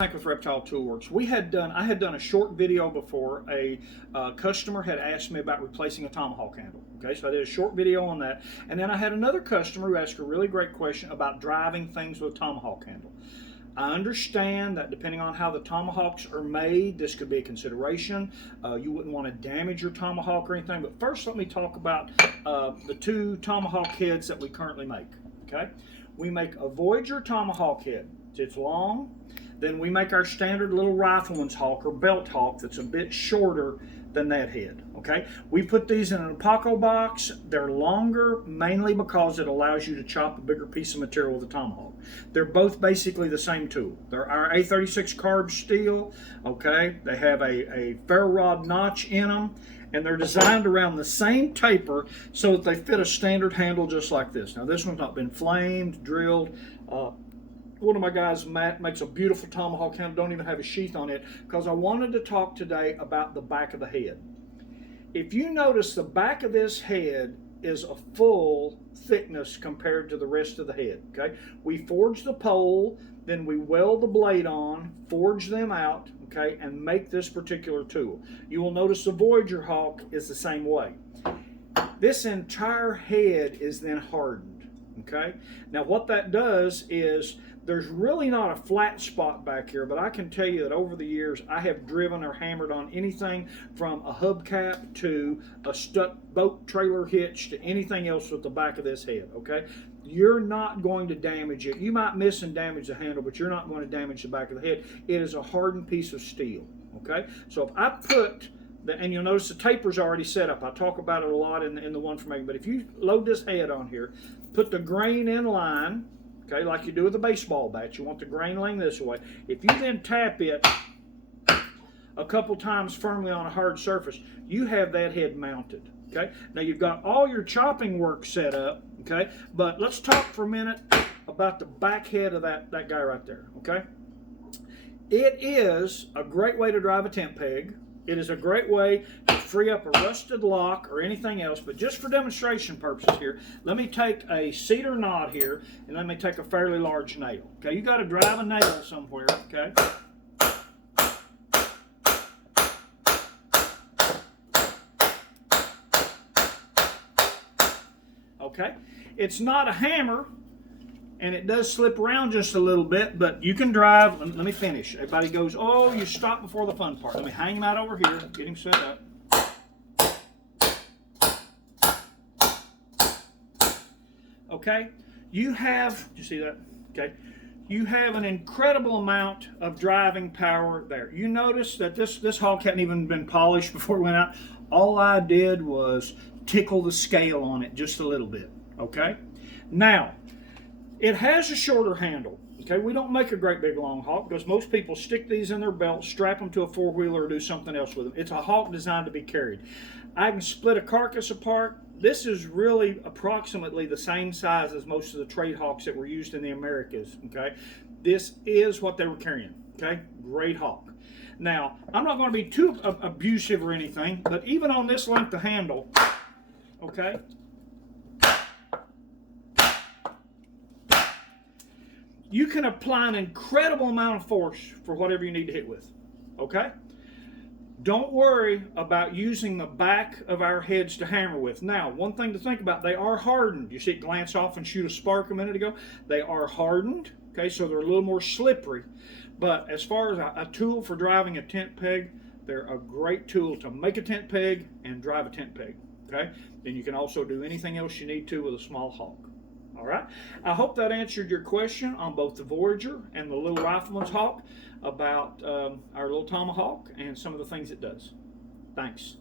With Reptile Toolworks. I had done a short video before. A customer had asked me about replacing a Tomahawk handle. Okay, so I did a short video on that. And then I had another customer who asked a really great question about driving things with a Tomahawk handle. I understand that depending on how the Tomahawks are made, this could be a consideration. You wouldn't want to damage your Tomahawk or anything. But first, let me talk about the two Tomahawk heads that we currently make. Okay, we make a Voyager Tomahawk head. It's long. Then we make our standard little rifleman's hawk or belt hawk that's a bit shorter than that head. Okay, we put these in an Apaco box. They're longer mainly because it allows you to chop a bigger piece of material with a Tomahawk. They're both basically the same tool. They're our A36 carb steel. Okay, they have a ferro rod notch in them, and they're designed around the same taper so that they fit a standard handle just like this. Now this one's not been flamed, drilled. One of my guys, Matt, makes a beautiful Tomahawk handle, don't even have a sheath on it, because I wanted to talk today about the back of the head. If you notice, the back of this head is a full thickness compared to the rest of the head. Okay, we forge the pole, then we weld the blade on, forge them out, okay, and make this particular tool. You will notice the Voyager Hawk is the same way. This entire head is then hardened. Okay, now what that does is there's really not a flat spot back here, but I can tell you that over the years I have driven or hammered on anything from a hubcap to a stuck boat trailer hitch to anything else with the back of this head. Okay, you're not going to damage it. You might miss and damage the handle, but you're not going to damage the back of the head. It is a hardened piece of steel. Okay, so if I put and you'll notice the taper's already set up. I talk about it a lot in the one for making. But if you load this head on here, put the grain in line, okay, like you do with a baseball bat. You want the grain laying this way. If you then tap it a couple times firmly on a hard surface, you have that head mounted. Okay. Now you've got all your chopping work set up. Okay. But let's talk for a minute about the back head of that guy right there. Okay. It is a great way to drive a tent peg. It is a great way to free up a rusted lock or anything else, but just for demonstration purposes here, let me take a cedar knot here and let me take a fairly large nail. Okay, you got to drive a nail somewhere, okay? Okay, it's not a hammer, and it does slip around just a little bit, but you can drive. Let me finish. Everybody goes, oh, you stop before the fun part. Let me hang him out over here, get him set up. Okay, you see that? Okay, you have an incredible amount of driving power there. You notice that this hawk hadn't even been polished before it went out. All I did was tickle the scale on it just a little bit, okay? Now, it has a shorter handle. Okay, we don't make a great big long hawk because most people stick these in their belt, strap them to a four-wheeler, or do something else with them. It's a hawk designed to be carried. I can split a carcass apart. This is really approximately the same size as most of the trade hawks that were used in the Americas. Okay, this is what they were carrying. Okay, great hawk. Now, I'm not going to be too abusive or anything, but even on this length of handle, okay, you can apply an incredible amount of force for whatever you need to hit with, okay? Don't worry about using the back of our heads to hammer with. Now, one thing to think about, they are hardened. You see it glance off and shoot a spark a minute ago? They are hardened, okay, so they're a little more slippery. But as far as a tool for driving a tent peg, they're a great tool to make a tent peg and drive a tent peg, okay? Then you can also do anything else you need to with a small hawk. All right. I hope that answered your question on both the Voyager and the little rifleman's hawk about our little Tomahawk and some of the things it does. Thanks.